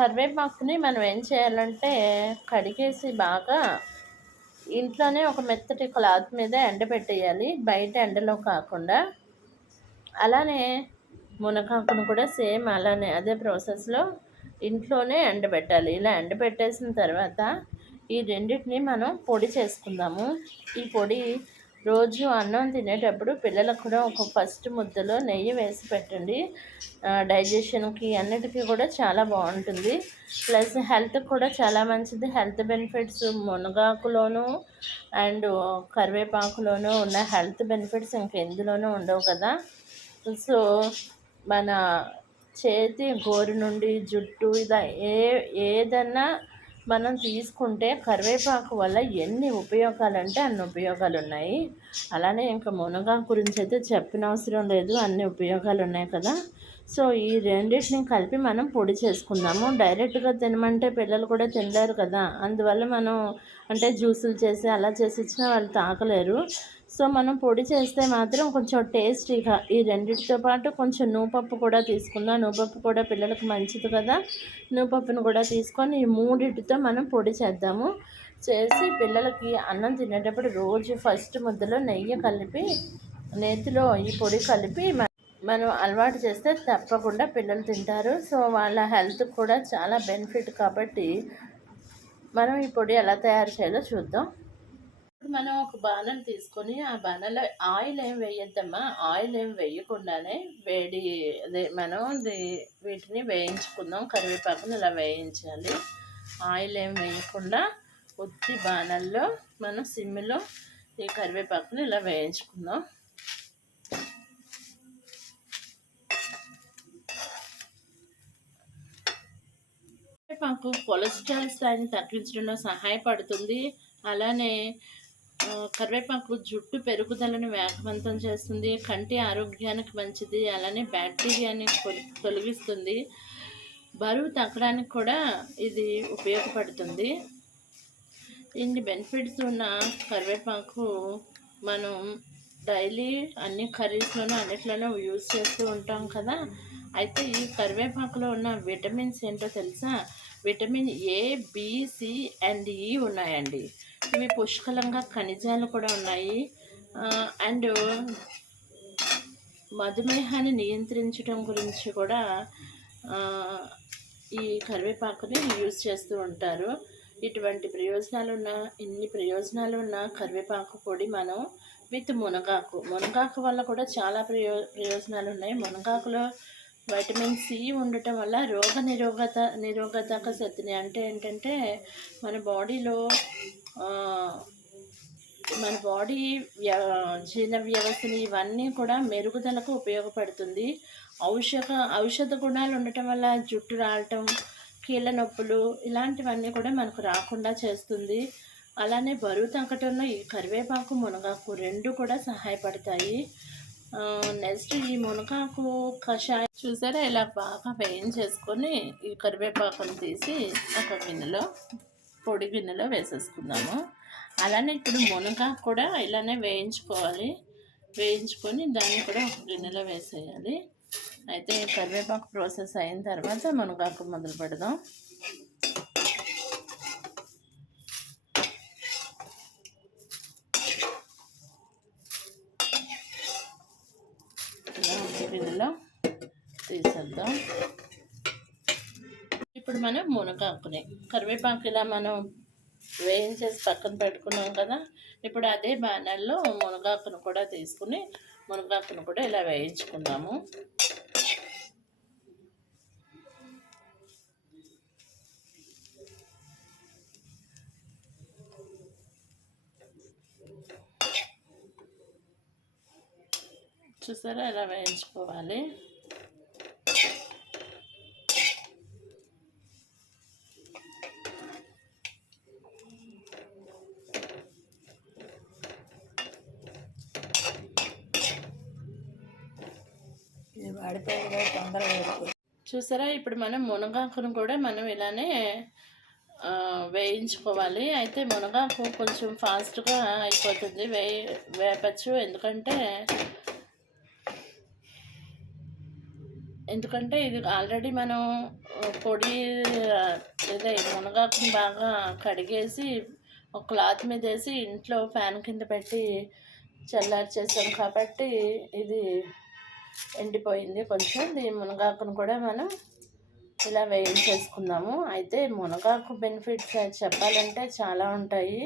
కరివేపాకుని మనం ఏం చేయాలంటే కడిగేసి బాగా ఇంట్లోనే ఒక మెత్తటి క్లాత్ మీద ఎండబెట్టేయాలి బయట ఎండలో కాకుండా. అలానే మునగాకును కూడా సేమ్ అలానే అదే ప్రాసెస్లో ఇంట్లోనే ఎండబెట్టాలి ఇలా ఎండబెట్టేసిన తర్వాత ఈ రెండింటిని మనం పొడి చేసుకుందాము. ఈ పొడి రోజు అన్నం తినేటప్పుడు పిల్లలకు కూడా ఒక ఫస్ట్ ముద్దలో నెయ్యి వేసి పెట్టండి. డైజెషన్కి అన్నిటికీ కూడా చాలా బాగుంటుంది. ప్లస్ హెల్త్కి కూడా చాలా మంచిది. హెల్త్ బెనిఫిట్స్ మునగాకులోను అండ్ కరివేపాకులోనూ ఉన్న హెల్త్ బెనిఫిట్స్ ఇంకెందులోనూ ఉండవు కదా. సో మన చేతి గోరు నుండి జుట్టు ఇలా ఏ ఏదన్నా మనం తీసుకుంటే కరివేపాకు వల్ల ఎన్ని ఉపయోగాలు అంటే అన్ని ఉపయోగాలు ఉన్నాయి అలానే ఇంకా మునగాకు గురించి అయితే చెప్పిన అవసరం లేదు అన్ని ఉపయోగాలు ఉన్నాయి కదా. సో ఈ రెండింటిని కలిపి మనం పొడి చేసుకుందాము. డైరెక్ట్గా తినమంటే పిల్లలు కూడా తినలేరు కదా. అందువల్ల మనం అంటే జ్యూసులు చేసి అలా చేసి ఇచ్చినా వాళ్ళు తాకలేరు సో మనం పొడి చేస్తే మాత్రం కొంచెం టేస్టీగా ఈ రెండింటితో పాటు కొంచెం నూపప్పు కూడా తీసుకుందాం. నూపప్పు కూడా పిల్లలకు మంచిది కదా. నూపప్పును కూడా తీసుకొని ఈ మూడింటితో మనం పొడి చేద్దాము. చేసి పిల్లలకి అన్నం తినేటప్పుడు రోజు ఫస్ట్ ముద్దలో నెయ్యి కలిపి నేతిలో ఈ పొడి కలిపి మనం అలవాటు చేస్తే తప్పకుండా పిల్లలు తింటారు. సో వాళ్ళ హెల్త్ కూడా చాలా బెనిఫిట్ కాబట్టి మనం ఈ పొడి ఎలా తయారు చేయాలో చూద్దాం. ఇప్పుడు మనం ఒక బాణం తీసుకొని ఆ బాణలో ఆయిల్ ఏం వేయొద్దమ్మా. ఆయిల్ ఏం వేయకుండానే వేడి అదే మనం వీటిని వేయించుకుందాం. కరివేపాకుని ఇలా వేయించాలి. ఆయిల్ ఏం వేయకుండా ఉత్తి బాణల్లో మనం సిమ్లో ఈ కరివేపాకుని ఇలా వేయించుకుందాం. కరివేపాకు కొలెస్ట్రాల్ స్థాయిని తగ్గించడంలో సహాయపడుతుంది. అలానే కరివేపాకు జుట్టు పెరుగుదలను వేగవంతం చేస్తుంది కంటి ఆరోగ్యానికి మంచిది అలానే బ్యాక్టీరియాని తొలగిస్తుంది బరువు తగ్గడానికి కూడా ఇది ఉపయోగపడుతుంది. ఇన్ని బెనిఫిట్స్ ఉన్న కరివేపాకు మనం డైలీ అన్ని కర్రీస్లోనూ అన్నిట్లోనూ యూజ్ చేస్తూ ఉంటాం కదా. అయితే ఈ కరివేపాకులో ఉన్న విటమిన్స్ ఏంటో తెలుసా? Vitamin A BC and E ఉన్నాయండి. ఇవి పుష్కలంగా ఖనిజాలు కూడా ఉన్నాయి. అండ్ మధుమేహాన్ని నియంత్రించడం గురించి కూడా ఈ కరివేపాకుని యూజ్ చేస్తూ ఉంటారు. ఇటువంటి ప్రయోజనాలు ఉన్న ఇన్ని ప్రయోజనాలు ఉన్న కరివేపాకు పొడి మనం విత్ మునగాకు. మునగాకు వల్ల కూడా చాలా ప్రయో ప్రయోజనాలు ఉన్నాయి మునగాకులో వైటమిన్ సి ఉండటం వల్ల రోగ నిరోగత నిరోగతక శక్తిని అంటే ఏంటంటే మన బాడీలో మన బాడీ వ్య జీర్ణ వ్యవస్థని ఇవన్నీ కూడా మెరుగుదలకు ఉపయోగపడుతుంది. ఔషధ ఔషధ గుణాలు ఉండటం వల్ల జుట్టు రావటం కీళ్ళ నొప్పులు ఇలాంటివన్నీ కూడా మనకు రాకుండా చేస్తుంది. అలానే బరువు తగ్గటంలో ఈ కరివేపాకు మునగాకు రెండు కూడా సహాయపడతాయి. నెక్స్ట్ ఈ మునగాకు కషాయం చూసారా? ఇలా బాగా వేయించేసుకొని ఈ కరివేపాకును తీసి ఒక గిన్నెలో పొడి గిన్నెలో వేసేసుకుందాము. అలానే ఇప్పుడు మునగాకు కూడా ఇలానే వేయించుకోవాలి. వేయించుకొని దాన్ని కూడా ఒక గిన్నెలో వేసేయాలి. అయితే కరివేపాకు ప్రాసెస్ అయిన తర్వాత మునగాకు మొదలు పెడదాం. గిన్నెలో తీసేద్దాం. ఇప్పుడు మనం మునగాకుని. కరివేపాకు ఇలా మనం వేయించేసి పక్కన పెట్టుకున్నాం కదా ఇప్పుడు అదే బ్యానర్లో మునగాకును కూడా తీసుకుని మునగాకును కూడా ఇలా వేయించుకుందాము. చూసారా? ఇలా వేయించుకోవాలి? చూసారా? ఇప్పుడు మనం మునగాకును కూడా మనం ఇలానే వేయించుకోవాలి. అయితే మునగాకు కొంచెం ఫాస్ట్గా అయిపోతుంది. వే వేపచ్చు. ఎందుకంటే ఎందుకంటే ఇది ఆల్రెడీ మనం పొడి ఇదే మునగాకుని బాగా కడిగేసి ఒక క్లాత్ మీద వేసి ఇంట్లో ఫ్యాన్ కింద పెట్టి చల్లారి చేసాం కాబట్టి ఇది ఎండిపోయింది కొంచెం. దీని మునగాకును కూడా మనం ఇలా వేయించేసుకుందాము. అయితే మునగాకు బెనిఫిట్స్ చెప్పాలంటే చాలా ఉంటాయి.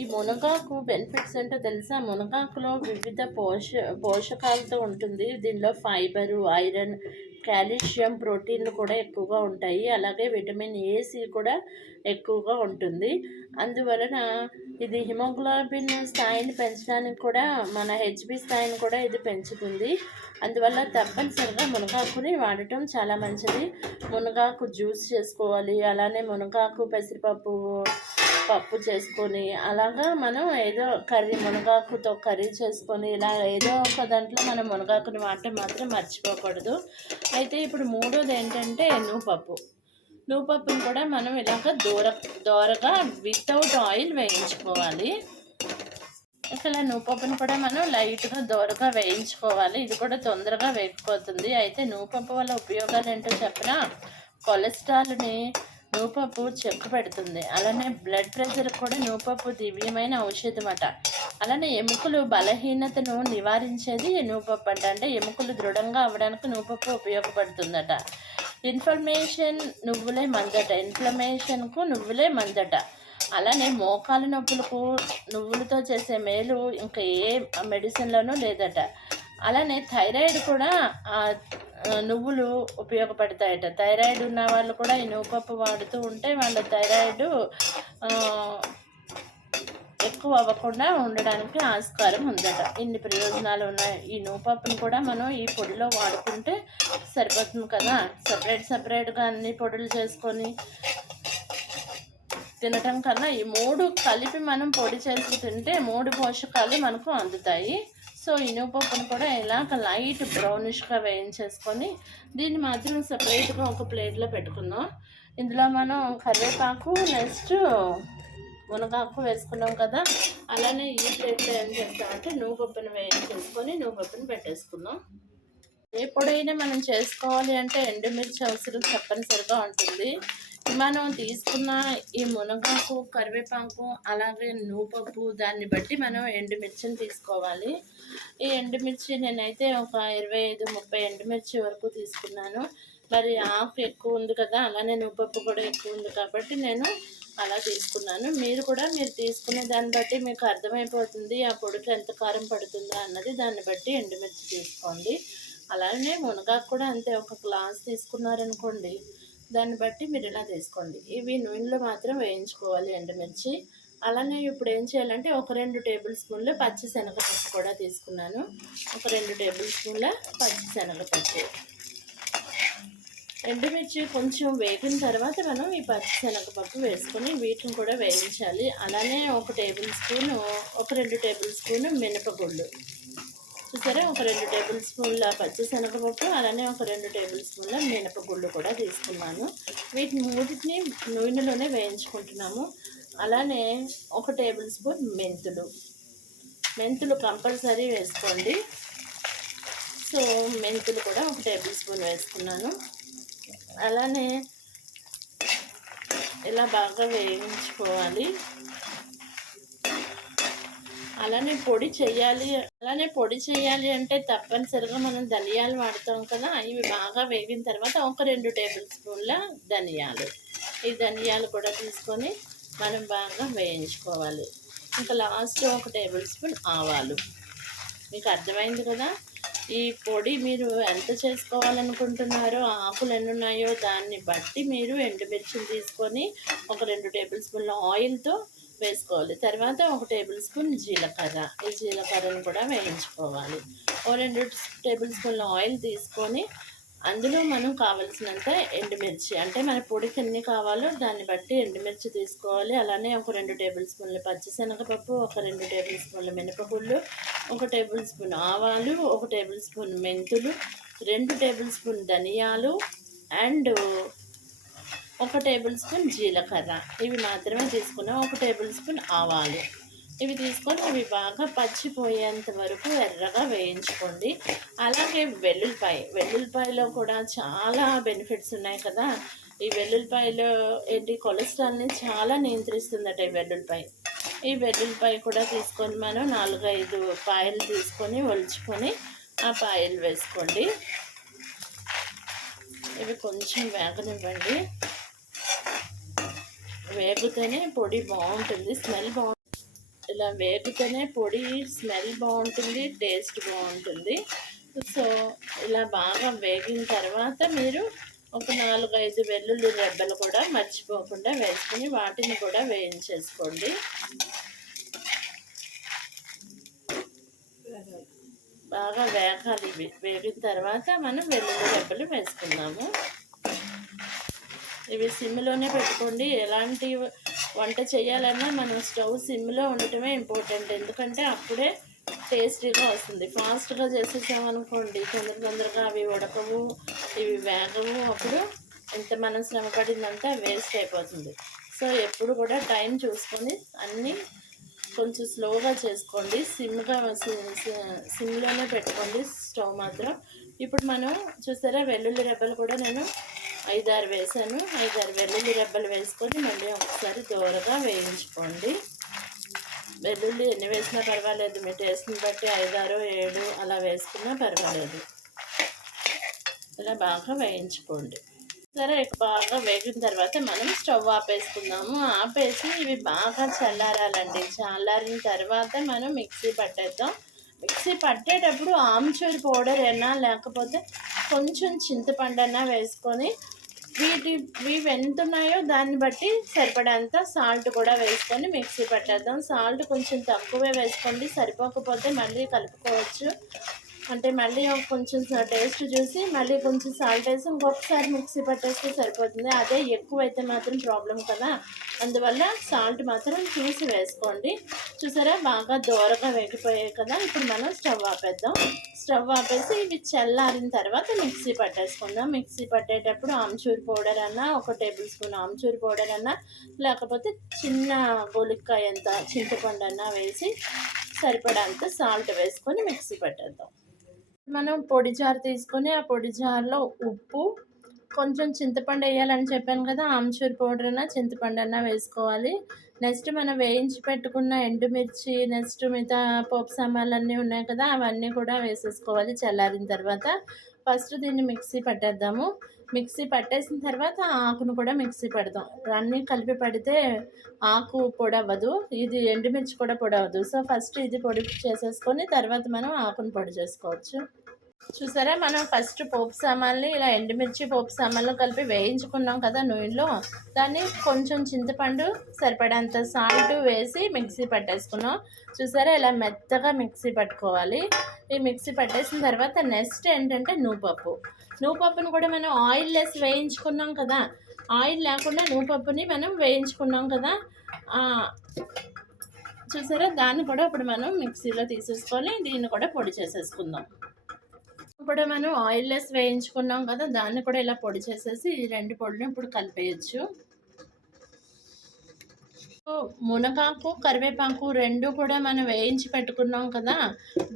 ఈ మునగాకు బెనిఫిట్స్ ఏంటో తెలుసా? మునగాకులో వివిధ పోష పోషకాలతో ఉంటుంది. దీనిలో ఫైబరు ఐరన్ కాల్షియం ప్రోటీన్లు కూడా ఎక్కువగా ఉంటాయి. అలాగే విటమిన్ ఏసి కూడా ఎక్కువగా ఉంటుంది. అందువలన ఇది హిమోగ్లోబిన్ స్థాయిని పెంచడానికి కూడా మన హెచ్బి స్థాయిని కూడా ఇది పెంచుతుంది. అందువల్ల తప్పనిసరిగా మునగాకుని వాడటం చాలా మంచిది. మునగాకు జ్యూస్ చేసుకోవాలి. అలానే మునగాకు పెసరపప్పు పప్పు చేసుకొని అలాగా మనం ఏదో కర్రీ మునగాకుతో కర్రీ చేసుకొని ఇలా ఏదో ఒక దాంట్లో మనం మునగాకుని వాడటం మాత్రం మర్చిపోకూడదు. అయితే ఇప్పుడు మూడోది ఏంటంటే నువ్వుపప్పు నువ్వుపప్పుని కూడా మనం ఇలాగ దూర దోరగా వితౌట్ ఆయిల్ వేయించుకోవాలి. అసలు నువ్వుపప్పును కూడా మనం లైట్గా దోరగా వేయించుకోవాలి. ఇది కూడా తొందరగా వేగిపోతుంది. అయితే నువ్వుపప్పు వల్ల ఉపయోగాలు ఏంటో చెప్పిన? కొలెస్ట్రాల్ని నూపప్పు చెక్క పెడుతుంది. అలానే బ్లడ్ ప్రెషర్ కూడా నూపప్పు దివ్యమైన ఔషధం అట. అలానే ఎముకలు బలహీనతను నివారించేది నూపప్పు అంట. అంటే ఎముకలు దృఢంగా అవ్వడానికి నూపప్పు ఉపయోగపడుతుందట. ఇన్ఫర్మేషన్ నువ్వులే మందట. ఇన్ఫ్లమేషన్కు నువ్వులే మందట. అలానే మోకాలు నొప్పులకు నువ్వులతో చేసే మేలు ఇంకా ఏ మెడిసిన్లోనూ లేదట. అలానే థైరాయిడ్ కూడా ఆ, నువ్వులు ఉపయోగపడతాయట. థైరాయిడ్ ఉన్న వాళ్ళు కూడా ఈ నువ్వుపప్పు వాడుతూ ఉంటే వాళ్ళ థైరాయిడ్ ఎక్కువ అవ్వకుండా ఉండడానికి ఆస్కారం ఉందట. ఇన్ని ప్రయోజనాలు ఉన్నాయి. ఈ నువ్వుపప్పును కూడా మనం ఈ పొడిలో వాడుకుంటే సరిపోతుంది కదా? సపరేట్ సపరేట్గా అన్ని పొడులు చేసుకొని తినటం కన్నా ఈ మూడు కలిపి మనం పొడి చేసి తింటే మూడు పోషకాలు మనకు అందుతాయి. సో ఇనుపప్పును కూడా ఇలాగ లైట్ బ్రౌనిష్గా వేయించేసుకొని దీన్ని మాత్రం సపరేట్గా ఒక ప్లేట్లో పెట్టుకుందాం. ఇందులో మనం కరివేపాకు నెక్స్ట్ మునగాకు వేసుకున్నాం కదా అలానే ఈ ప్లేట్లో ఏం చేస్తామంటే నువ్వుపప్పును వేయించేసుకొని నువ్వుపప్పును పెట్టేసుకుందాం. ఎప్పుడైనా మనం చేసుకోవాలి అంటే ఎండుమిర్చి అవసరం తప్పనిసరిగా ఉంటుంది. మనం తీసుకున్న ఈ మునగాకు కరివేపాకు అలాగే నూపప్పు దాన్ని బట్టి మనం ఎండుమిర్చిని తీసుకోవాలి. ఈ ఎండుమిర్చి నేనైతే ఒక ఇరవై ఐదు ముప్పై ఎండుమిర్చి వరకు తీసుకున్నాను. మరి ఆకు ఎక్కువ ఉంది కదా అలానే నూపప్పు కూడా ఎక్కువ ఉంది కాబట్టి నేను అలా తీసుకున్నాను. మీరు కూడా మీరు తీసుకునే దాన్ని బట్టి మీకు అర్థమైపోతుంది ఆ పొడికి ఎంత కారం పడుతుందో అన్నది దాన్ని బట్టి ఎండుమిర్చి తీసుకోండి. అలానే మునగాకు కూడా అంతే ఒక గ్లాస్ తీసుకున్నారనుకోండి దాన్ని బట్టి మీరు ఇలా తీసుకోండి ఇవి నూనెలో మాత్రం వేయించుకోవాలి ఎండుమిర్చి అలానే ఇప్పుడు ఏం చేయాలంటే ఒక రెండు టేబుల్ స్పూన్ల పచ్చి శనగపప్పు కూడా తీసుకున్నాను. ఒక రెండు టేబుల్ స్పూన్ల పచ్చి శనగపప్పు. ఎండుమిర్చి కొంచెం వేగిన తర్వాత మనం ఈ పచ్చి శనగపప్పు వేసుకొని వీటిని కూడా వేయించాలి. అలానే ఒక టేబుల్ స్పూను ఒక రెండు టేబుల్ స్పూన్ మినపగుళ్ళు. చూసారా ఒక రెండు టేబుల్ స్పూన్ల పచ్చిశనగపప్పు అలానే ఒక రెండు టేబుల్ స్పూన్ల మినపగుళ్ళు కూడా తీసుకున్నాను. వీటిని మూడింటిని నూనెలోనే వేయించుకుంటున్నాము. అలానే ఒక టేబుల్ స్పూన్ మెంతులు. మెంతులు కంపల్సరీ వేసుకోండి. సో మెంతులు కూడా ఒక టేబుల్ స్పూన్ వేసుకున్నాను. అలానే ఇలా బాగా వేయించుకోవాలి. అలానే పొడి చేయాలి అలానే పొడి చేయాలి అంటే తప్పనిసరిగా మనం ధనియాలు వాడతాం కదా ఇవి బాగా వేగిన తర్వాత ఒక రెండు టేబుల్ స్పూన్ల ధనియాలు. ఈ ధనియాలు కూడా తీసుకొని మనం బాగా వేయించుకోవాలి. ఇంకా లాస్ట్ ఒక టేబుల్ స్పూన్ ఆవాలు. మీకు అర్థమైంది కదా? ఈ పొడి మీరు ఎంత చేసుకోవాలనుకుంటున్నారో ఆకులు ఎన్ని ఉన్నాయో దాన్ని బట్టి మీరు ఎండుమిర్చిని తీసుకొని ఒక రెండు టేబుల్ స్పూన్ల ఆయిల్తో వేసుకోవాలి. తర్వాత ఒక టేబుల్ స్పూన్ జీలకర్ర. ఈ జీలకర్రను కూడా వేయించుకోవాలి. ఓ రెండు టేబుల్ స్పూన్ల ఆయిల్ తీసుకొని అందులో మనం కావలసినంత ఎండుమిర్చి అంటే మన పొడికి ఎన్ని కావాలో దాన్ని బట్టి ఎండుమిర్చి తీసుకోవాలి. అలానే ఒక రెండు టేబుల్ స్పూన్ల పచ్చిశనగపప్పు ఒక రెండు టేబుల్ స్పూన్ల మినపగుళ్ళు ఒక టేబుల్ స్పూన్ ఆవాలు ఒక టేబుల్ స్పూన్ మెంతులు రెండు టేబుల్ స్పూన్ ధనియాలు అండ్ ఒక టేబుల్ స్పూన్ జీలకర్ర. ఇవి మాత్రమే తీసుకున్నాం. ఒక టేబుల్ స్పూన్ ఆవాలు. ఇవి తీసుకొని ఇవి బాగా పచ్చిపోయేంత వరకు ఎర్రగా వేయించుకోండి. అలాగే వెల్లుల్లిపాయ. వెల్లుల్లిపాయలో కూడా చాలా బెనిఫిట్స్ ఉన్నాయి కదా. ఈ వెల్లుల్లిపాయలో ఏంటి? కొలెస్ట్రాల్ని చాలా నియంత్రిస్తుందట ఈ వెల్లుల్లిపాయ. ఈ వెల్లుల్లిపాయ కూడా తీసుకొని మనం నాలుగైదు పాయలు తీసుకొని ఒలుచుకొని ఆ పాయలు వేసుకోండి. ఇవి కొంచెం వేగనివ్వండి. వేపితేనే పొడి బాగుంటుంది స్మెల్ బాగుంటుంది. ఇలా వేపితేనే పొడి స్మెల్ బాగుంటుంది టేస్ట్ బాగుంటుంది. సో ఇలా బాగా వేగిన తర్వాత మీరు ఒక నాలుగు ఐదు వెల్లుల్లి రెబ్బలు కూడా మర్చిపోకుండా వేసుకుని వాటిని కూడా వేయించేసుకోండి. బాగా వేగాలి వేగిన తర్వాత మనం వెల్లుల్లి రెబ్బలు వేసుకున్నాము ఇవి సిమ్లోనే పెట్టుకోండి. ఎలాంటి వంట చేయాలన్నా మనం స్టవ్ సిమ్లో ఉండటమే ఇంపార్టెంట్. ఎందుకంటే అప్పుడే టేస్టీగా వస్తుంది. ఫాస్ట్గా చేసేసామనుకోండి తొందర తొందరగా అవి ఉడకవు ఇవి వేగవు. అప్పుడు ఎంత మనం శ్రమ పడిందంతా వేస్ట్ అయిపోతుంది. సో ఎప్పుడు కూడా టైం చూసుకొని అన్నీ కొంచెం స్లోగా చేసుకోండి. సిమ్గా సిమ్లోనే పెట్టుకోండి. స్టవ్ మాత్రం. ఇప్పుడు మనం చూసారా వెల్లుల్లి రెబ్బలు కూడా నేను ఐదారు వేసాను. ఐదారు వెల్లుల్లి రెబ్బలు వేసుకొని మళ్ళీ ఒకసారి దూరగా వేయించుకోండి. వెల్లుల్లి ఎన్ని వేసినా పర్వాలేదు. మీ టేస్ట్ని బట్టి ఐదారు ఏడు అలా వేసుకున్నా పర్వాలేదు. ఇలా బాగా వేయించుకోండి. సరే బాగా వేగిన తర్వాత మనం స్టవ్ ఆపేసుకుందాము. ఆపేసి ఇవి బాగా చల్లారాలండి. చల్లారిన తర్వాత మనం మిక్సీ పట్టేద్దాం. మిక్సీ పట్టేటప్పుడు ఆమ్చూర్ పౌడర్ అయినా లేకపోతే కొంచెం చింతపండు అన్నా వేసుకొని వీటి ఇవి ఎంత ఉన్నాయో దాన్ని బట్టి సరిపడంత సాల్ట్ కూడా వేసుకొని మిక్సీ పట్టేద్దాం. సాల్ట్ కొంచెం తక్కువే వేసుకోండి. సరిపోకపోతే మళ్ళీ కలుపుకోవచ్చు. అంటే మళ్ళీ కొంచెం టేస్ట్ చూసి మళ్ళీ కొంచెం సాల్ట్ వేసి ఇంకొకసారి మిక్సీ పట్టేస్తే సరిపోతుంది. అదే ఎక్కువ అయితే మాత్రం ప్రాబ్లం కదా. అందువల్ల సాల్ట్ మాత్రం చూసి వేసుకోండి. చూసారా? బాగా దూరగా వేగిపోయాయి కదా. ఇప్పుడు మనం స్టవ్ ఆపేద్దాం. స్టవ్ ఆపేసి ఇవి చల్లారిన తర్వాత మిక్సీ పట్టేసుకుందాం. మిక్సీ పట్టేటప్పుడు ఆమ్చూర్ పౌడర్ అన్నా ఒక టేబుల్ స్పూన్ ఆమ్చూర్ పౌడర్ అన్నా లేకపోతే చిన్న గోలిక్కాయ అంత చింతపండు అన్నా వేసి సరిపడంత సాల్ట్ వేసుకొని మిక్సీ పట్టేద్దాం. మనం పొడి జారు తీసుకొని ఆ పొడి జారులో ఉప్పు కొంచెం చింతపండు వేయాలని చెప్పాను కదా ఆమ్చూర్ పౌడర్ అన్న చింతపండు అన్న వేసుకోవాలి. నెక్స్ట్ మనం వేయించి పెట్టుకున్న ఎండుమిర్చి నెక్స్ట్ మిగతా పోపు సామాన్లు అన్నీ ఉన్నాయి కదా అవన్నీ కూడా వేసేసుకోవాలి చల్లారిన తర్వాత. ఫస్ట్ దీన్ని మిక్సీ పట్టేద్దాము. మిక్సీ పట్టేసిన తర్వాత ఆకును కూడా మిక్సీ పెడదాం. అన్నీ కలిపి పడితే ఆకు పొడి అవ్వదు ఇది ఎండుమిర్చి కూడా పొడి అవ్వదు సో ఫస్ట్ ఇది పొడి చేసేసుకొని తర్వాత మనం ఆకును పొడి చేసుకోవచ్చు. చూసారా? మనం ఫస్ట్ పోపు సామాన్లు ఇలా ఎండుమిర్చి పోపు సామాన్లు కలిపి వేయించుకున్నాం కదా నూనెలో. దాన్ని కొంచెం చింతపండు సరిపడేంత సాల్ట్ వేసి మిక్సీ పట్టేసుకున్నాం. చూసారా? ఇలా మెత్తగా మిక్సీ పట్టుకోవాలి. ఈ మిక్సీ పట్టేసిన తర్వాత నెక్స్ట్ ఏంటంటే నూపప్పు. నూపప్పును కూడా మనం ఆయిల్ లెస్ వేయించుకున్నాం కదా. ఆయిల్ లేకుండా నూపప్పుని మనం వేయించుకున్నాం కదా. చూసారా? దాన్ని కూడా ఇప్పుడు మనం మిక్సీలో తీసేసుకొని దీన్ని కూడా పొడి చేసేసుకుందాం. ఇప్పుడు మనం ఆయిల్ లెస్ వేయించుకున్నాం కదా దాన్ని కూడా ఇలా పొడి చేసేసి ఈ రెండు పొడిని ఇప్పుడు కలిపేయచ్చు. మునగాకు కరివేపాకు రెండు కూడా మనం వేయించి పెట్టుకున్నాం కదా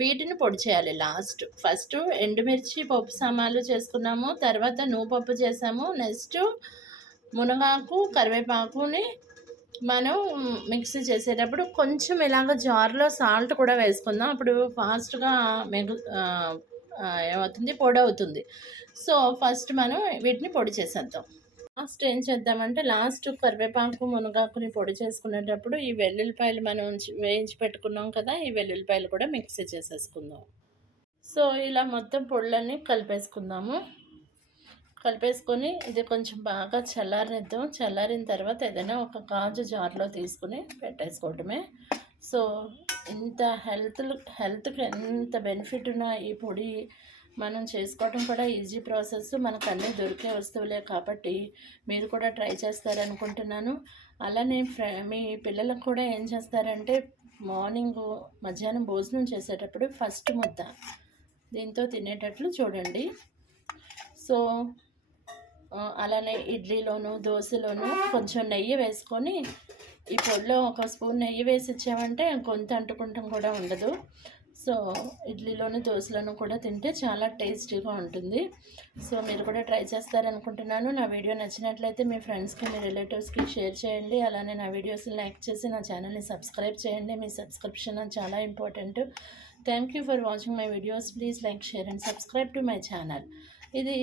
వీటిని పొడి చేయాలి లాస్ట్. ఫస్ట్ ఎండుమిర్చి పప్పు సామాన్లు చేసుకున్నాము తర్వాత పప్పు చేసాము నెక్స్ట్ మునగాకు కరివేపాకుని మనం మిక్సీ చేసేటప్పుడు కొంచెం ఇలాగ జార్లో సాల్ట్ కూడా వేసుకుందాం. అప్పుడు ఫాస్ట్గా మెగు ఏమవుతుంది? పొడి అవుతుంది సో ఫస్ట్ మనం వీటిని పొడి చేసేద్దాం. లాస్ట్ ఏం చేద్దామంటే లాస్ట్ కరివేపాకు మునగాకుని పొడి చేసుకునేటప్పుడు ఈ వెల్లుల్లిపాయలు మనం వేయించి పెట్టుకున్నాం కదా ఈ వెల్లుల్లిపాయలు కూడా మిక్సీ చేసేసుకుందాం. సో ఇలా మొత్తం పొడులన్నీ కలిపేసుకుందాము. కలిపేసుకొని ఇది కొంచెం బాగా చల్లారిద్దాం చల్లారిన తర్వాత ఏదైనా ఒక గాజు జార్లో తీసుకుని పెట్టేసుకోవటమే సో ఇంత హెల్త్ హెల్త్కి ఎంత బెనిఫిట్ ఉన్న ఈ పొడి మనం చేసుకోవటం కూడా ఈజీ ప్రాసెస్. మనకు అన్నీ దొరికే వస్తువులే కాబట్టి మీరు కూడా ట్రై చేస్తారనుకుంటున్నాను. అలానే ఫ్రె మీ పిల్లలకు కూడా ఏం చేస్తారంటే మార్నింగ్ మధ్యాహ్నం భోజనం చేసేటప్పుడు ఫస్ట్ ముద్ద దీంతో తినేటట్లు చూడండి. సో అలానే ఇడ్లీలోను దోశలోను కొంచెం నెయ్యి వేసుకొని ఈ పొడిలో ఒక స్పూన్ నెయ్యి వేసి ఇచ్చామంటే గొంతు అంటుకుంటాం కూడా ఉండదు. సో ఇడ్లీలోను దోశలను కూడా తింటే చాలా టేస్టీగా ఉంటుంది. సో మీరు కూడా ట్రై చేస్తారనుకుంటున్నాను. నా వీడియో నచ్చినట్లయితే మీ ఫ్రెండ్స్కి మీ రిలేటివ్స్కి షేర్ చేయండి. అలానే నా వీడియోస్ని లైక్ చేసి నా ఛానల్ని సబ్స్క్రైబ్ చేయండి. మీ సబ్స్క్రిప్షన్ చాలా important. Thank you for watching my videos. Please like share and subscribe to my channel. ఇది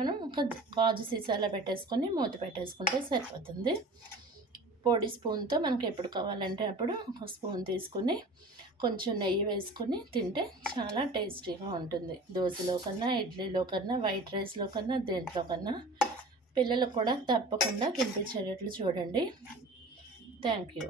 మనం ఒక గాజు సీసాలో పెట్టేసుకొని మూత పెట్టేసుకుంటే సరిపోతుంది. పొడి స్పూన్తో మనకి ఎప్పుడు కావాలంటే అప్పుడు ఒక స్పూన్ తీసుకుని కొంచెం నెయ్యి వేసుకొని తింటే చాలా టేస్టీగా ఉంటుంది. దోశలో కన్నా ఇడ్లీలో కన్నా వైట్ రైస్లో కన్నా దేంట్లో కన్నా పిల్లలకు కూడా తప్పకుండా తినిపించేటట్లు చూడండి. Thank you.